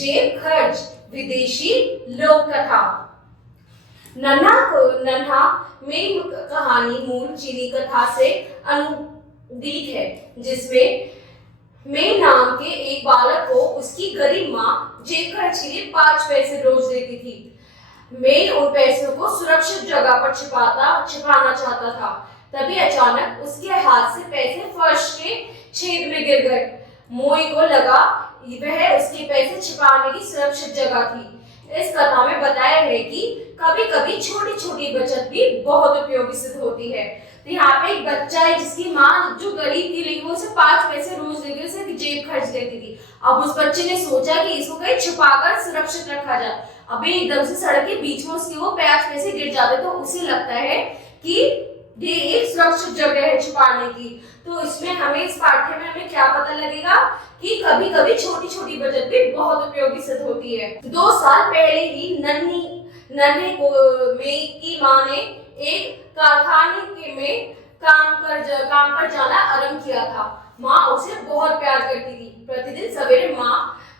जेब खर्च, विदेशी लोक कथा। नन्हा में कहानी मूल चीनी कथा से अनुदित है, जिसमें में नाम के एक बालक को उसकी गरीब माँ जेब खर्च के लिए 5 पैसे रोज देती थी। मैं उन पैसों को सुरक्षित जगह पर छिपाना चाहता था। तभी अचानक उसके हाथ से पैसे फर्श के छेद में गिर गए। मोई को लगा वह उसके पैसे छिपाने की सुरक्षित जगह थी। इस कथा में बताया है कि कभी कभी छोटी छोटी बचत भी बहुत उपयोगी सिद्ध होती है। तो यहाँ पे एक बच्चा है जिसकी माँ जो गरीब थी, लेकिन वो उसे 5 पैसे रोज देकर उसे जेब खर्च देती थी। अब उस बच्चे ने सोचा कि इसको कहीं छुपाकर सुरक्षित रखा जाए। अभी एकदम से सड़क के बीच में उसके वो 5 पैसे गिर जाते, तो उसे लगता है कि ये एक सुरक्षित जगह है छुपाने की। तो इसमें हमें इस पाठ्य में हमें क्या पता लगेगा कि कभी कभी छोटी छोटी बचत भी बहुत उपयोगी सिद्ध होती है। 2 साल पहले ही नन्हे की माँ ने एक कारखाने में काम पर जाना आरंभ किया था। माँ उसे बहुत प्यार करती थी। प्रतिदिन सवेरे माँ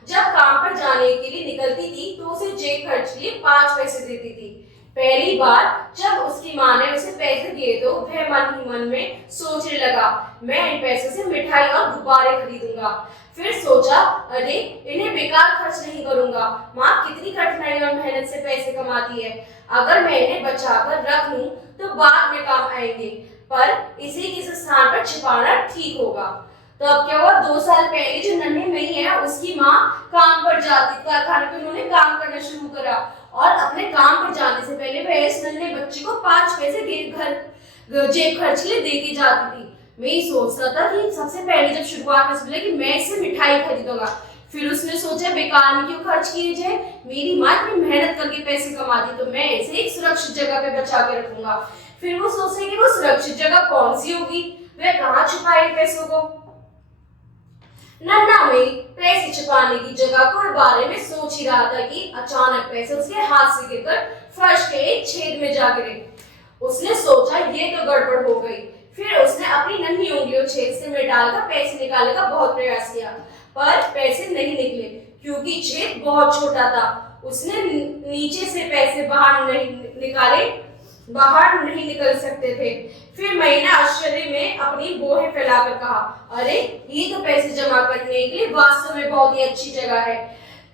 जब काम पर जाने के लिए निकलती थी तो उसे जेब खर्च के लिए 5 पैसे देती थी। पहली बार जब उसकी माँ ने उसे पैसे दिए तो वह मन ही मन में सोचने लगा, मैं इन पैसों से मिठाई और गुब्बारे खरीदूंगा। फिर सोचा, अरे इन्हें बेकार खर्च नहीं करूंगा। माँ कितनी कठिनाई और मेहनत से पैसे कमाती है, अगर मैं इन्हें बचाकर रख लूं तो बाद में काम आएंगे, पर इसी किस स्थान पर छिपाना ठीक होगा। तो अब क्या हुआ, 2 साल पहले जो नन्हे मई है उसकी माँ काम पर जाती, कारखाने पे उन्होंने काम करना शुरू करा और अपने काम पर जाने से पहले वह इस नन्हे बच्चे को 5 पैसे जेब खर्च के लिए देके जाती थी। मैं ये सोचता था कि सबसे पहले जब शुरुआत में सोचा कि मैं इससे मिठाई खरीदूंगा, फिर उसने सोचा बेकार में क्यों खर्च किए जाए, मेरी माँ इतनी मेहनत करके पैसे कमाती तो मैं इसे एक सुरक्षित जगह पे बचा के रखूंगा। फिर वो सोचे कि वो सुरक्षित जगह कौन सी होगी, वह कहाँ छुपाए पैसों को। नन्हा में पैसे छुपाने की जगह के बारे में सोच ही रहा था कि अचानक पैसे उसके हाथ से गिरकर फर्श के एक छेद में जा गिरे। उसने सोचा ये तो गड़बड़ हो गई। फिर उसने अपनी नन्ही उंगलियों छेद से में डालकर पैसे निकालने का बहुत प्रयास किया, पर पैसे नहीं निकले क्योंकि छेद बहुत छोटा था। उसने नीचे से पैसे बाहर नहीं निकल सकते थे। फिर मैंने आश्चर्य में अपनी बोहें फैलाकर कहा, अरे ये तो पैसे जमा करने के लिए वास्तव में बहुत ही अच्छी जगह है,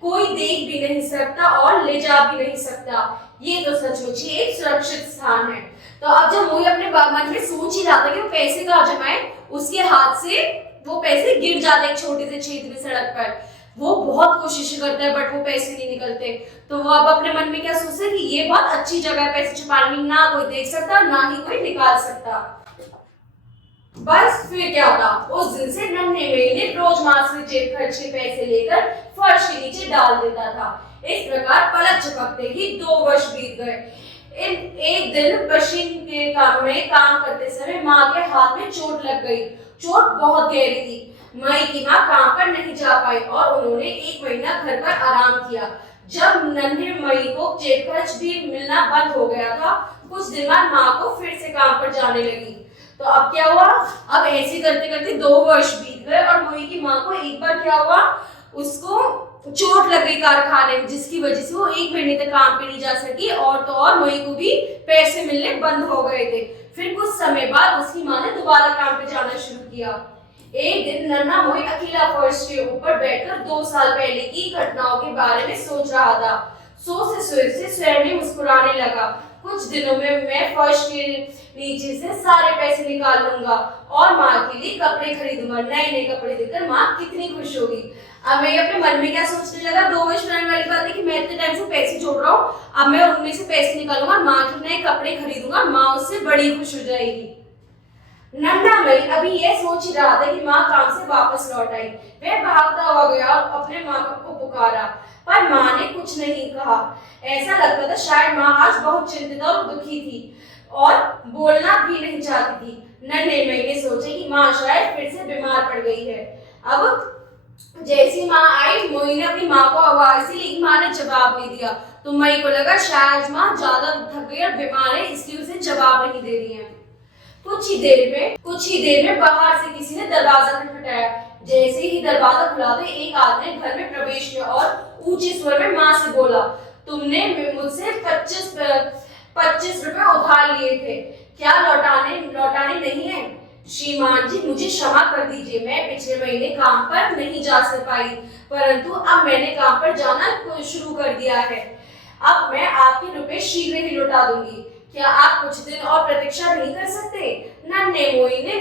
कोई देख भी नहीं सकता और ले जा भी नहीं सकता, ये तो सचमुच ही एक सुरक्षित स्थान है। तो अब जब मोई अपने मन में सोच ही रहा था कि वो पैसे कहाँ जमाए, उसके हाथ से वो पैसे गिर जाते एक छोटे से छेद में सड़क पर। वो बहुत कोशिश करता है बट वो पैसे नहीं निकलते। तो वो अब अपने मन में क्या सोचता है कि ये बहुत अच्छी जगह है पैसे छुपाने में, ना कोई देख सकता ना ही कोई निकाल सकता। बस फिर क्या था, उस दिन से नन्हे मई ने रोज माँ से जेब खर्च के पैसे लेकर फर्श के नीचे डाल देता था। इस प्रकार पलक झपकते ही 2 वर्ष बीत गए। एक दिन मशीन के काम करते समय माँ के हाथ में चोट लग गई। चोट बहुत गहरी थी। मई की माँ काम पर नहीं जा पाई और उन्होंने 1 महीना घर पर आराम किया। जब नन्हे मई को जेब खर्च भी मिलना बंद हो गया था, कुछ दिन बाद माँ को फिर से काम पर जाने लगी। तो अब क्या हुआ, अब ऐसे करते करते 2 वर्ष बीत गए और मई की माँ को एक बार क्या हुआ, उसको चोट लग गई कारखाने में, जिसकी वजह से वो 1 महीने तक काम पे नहीं जा सकी और तो और मई को भी पैसे मिलने बंद हो गए थे। फिर कुछ समय बाद उसकी माँ ने दोबारा काम पे जाना शुरू किया। एक दिन नन्हा मोई अकेला फर्श के ऊपर बैठकर 2 साल पहले की घटनाओं के बारे में सोच रहा था। सोचते से स्वयं ही मुस्कुराने लगा। कुछ दिनों में मैं फर्श के नीचे से सारे पैसे निकाल लूंगा और माँ के लिए कपड़े खरीदूंगा। नए नए कपड़े देखकर माँ कितनी खुश होगी। अब मैं अपने मन में क्या सोचने लगा, 2 वर्ष पुरानी वाली बात है कि मैं इतने टाइम से पैसे जोड़ रहा हूँ, अब मैं उनमें से पैसे निकालूंगा, माँ के नए कपड़े खरीदूंगा, माँ उससे बड़ी खुश हो जाएगी। नन्हा मई अभी यह सोच ही रहा था कि माँ काम से वापस लौट आई। वह भागता हुआ गया और अपने माँ को पुकारा, पर माँ ने कुछ नहीं कहा। ऐसा लगता था शायद माँ आज बहुत चिंतित और दुखी थी और बोलना भी नहीं चाहती थी। नन्हे मई ने सोचा कि माँ शायद फिर से बीमार पड़ गई है। अब जैसी माँ आई, मोई ने अपनी माँ को आवाज दी, लेकिन माँ ने जवाब नहीं दिया। तो मई को लगा शायद माँ ज्यादा थक गई और बीमार है, इसलिए उसे जवाब नहीं दे रही है। कुछ ही देर में बाहर से किसी ने दरवाजा खटखटाया। जैसे ही दरवाजा खुला तो एक आदमी घर में प्रवेश किया और ऊंचे स्वर में माँ से बोला, तुमने मुझसे 25 रुपए उधार लिए थे, क्या लौटाने नहीं है? श्रीमान जी मुझे क्षमा कर दीजिए, मैं पिछले महीने काम पर नहीं जा पाई, परंतु अब मैंने काम पर जाना शुरू कर दिया है। अब मैं आपके रुपए शीघ्र ही लौटा दूंगी। क्या आप कुछ दिन और प्रतीक्षा नहीं कर सकते? नन्हे मोहिनी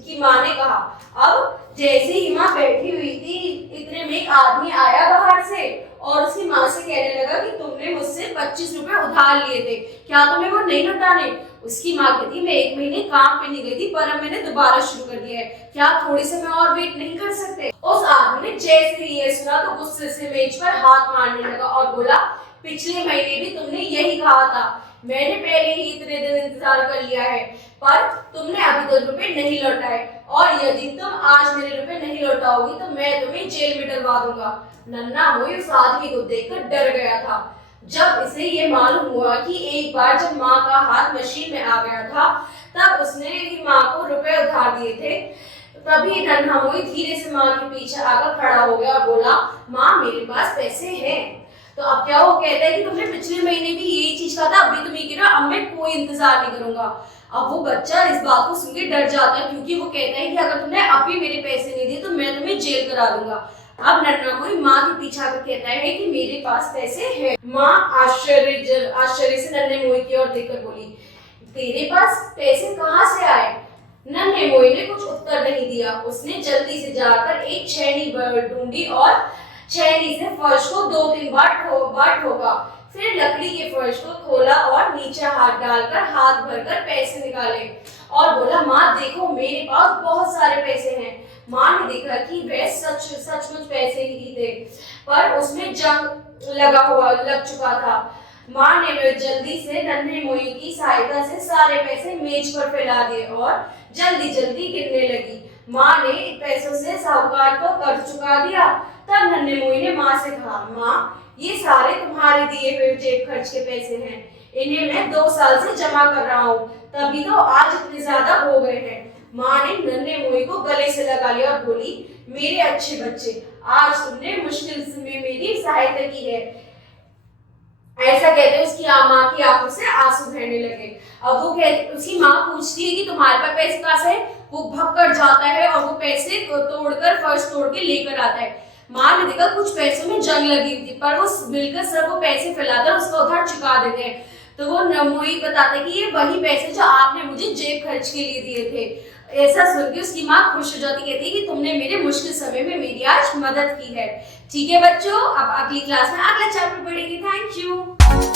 की माँ ने कहा। अब जैसे ही माँ बैठी हुई थी, इतने में एक आदमी आया बाहर से और उसकी माँ से कहने लगा कि तुमने मुझसे 25 रुपए उधार लिए थे, क्या तुम्हें वो नहीं लौटाने? उसकी माँ कहती, मैं 1 महीने काम पे नहीं गई थी, पर अब मैंने दोबारा शुरू कर दिया है, क्या थोड़ी समय और वेट नहीं कर सकते? उस आदमी ने जैसे ही ये सुना तो गुस्से से मेज पर हाथ मारने लगा और बोला, पिछले महीने भी तुमने यही कहा था, मैंने पहले ही इतने दिन इंतजार कर लिया है, पर तुमने अभी तक रुपए नहीं लौटाए, और यदि तुम आज मेरे रुपए नहीं लौटाओगी तो मैं तुम्हें जेल में डलवा दूंगा। नन्हा मोही उस आदमी को देखकर डर गया था। जब इसे ये मालूम हुआ कि एक बार जब माँ का हाथ मशीन में आ गया था, तब उसने माँ को रुपए उधार दिए थे, तभी नन्हा मोही धीरे से माँ के पीछे आकर खड़ा हो गया और बोला, माँ मेरे पास पैसे हैं। तो अब क्या वो कहता है कि तुमने पिछले महीने भी यही चीज कहा था, अभी तुम ये कह रहे हो, अब मैं कोई इंतजार नहीं करूंगा। अब वो बच्चा इस बात को सुन के डर जाता है, क्योंकि वो कहता है कि अगर तुमने अभी मेरे पैसे नहीं दिए तो मैं तुम्हें जेल करा दूंगा। अब नन्हा मोही माँ के पीछे आकर कहता है कि मेरे पास पैसे हैं। माँ आश्चर्य से नन्हे मोही की ओर देखकर बोली, तेरे पास पैसे कहाँ से आए? नन्हे मोही ने कुछ उत्तर नहीं दिया। उसने जल्दी से जाकर एक छेनी ढूंढी और छेनी से फर्श को 2-3 बार ठोका, फिर लकड़ी के फर्श को खोला और नीचे हाथ डालकर हाथ भरकर पैसे निकाले और बोला, माँ देखो मेरे पास बहुत सारे पैसे हैं। माँ ने देखा कि वह सचमुच पैसे ही थे, पर उसमें जंग लग चुका था। माँ ने जल्दी से नन्हे मोही की सहायता से सारे पैसे मेज पर फैला दिए और जल्दी गिनने लगी। माँ ने पैसों से साहूकार को कर्ज चुका दिया। तब नन्हे मोही ने माँ से कहा, माँ ये सारे तुम्हारे दिए हुए जेब खर्च के पैसे हैं, इन्हें मैं 2 साल से जमा कर रहा हूँ, तभी तो आज इतने ज्यादा हो गए हैं। माँ ने नन्हे मोही को गले से लगा लिया और बोली, मेरे अच्छे बच्चे, आज तुमने मुश्किल में मेरी सहायता की है। ऐसा कहते उसकी माँ की आंखों से आंसू बहने लगे। अब वो उसकी माँ पूछती है कि तुम्हारे पास पैसे कहाँ से? वो भगकर जाता है और वो पैसे तोड़कर फर्श तोड़ के लेकर आता है। माँ ने देखा कुछ पैसों में जंग लगी हुई थी, पर वो मिलकर सब वो पैसे फैलाकर उसका उधार चुका देते हैं। तो वो मोही बताता है कि ये वही पैसे जो आपने मुझे जेब खर्च के लिए दिए थे। ऐसा सुन के उसकी माँ खुश हो जाती, कहती है कि तुमने मेरे मुश्किल समय में मेरी आज मदद की है। ठीक है बच्चों, अब अगली क्लास में अगला चैप्टर पढ़ेंगे। Thank you.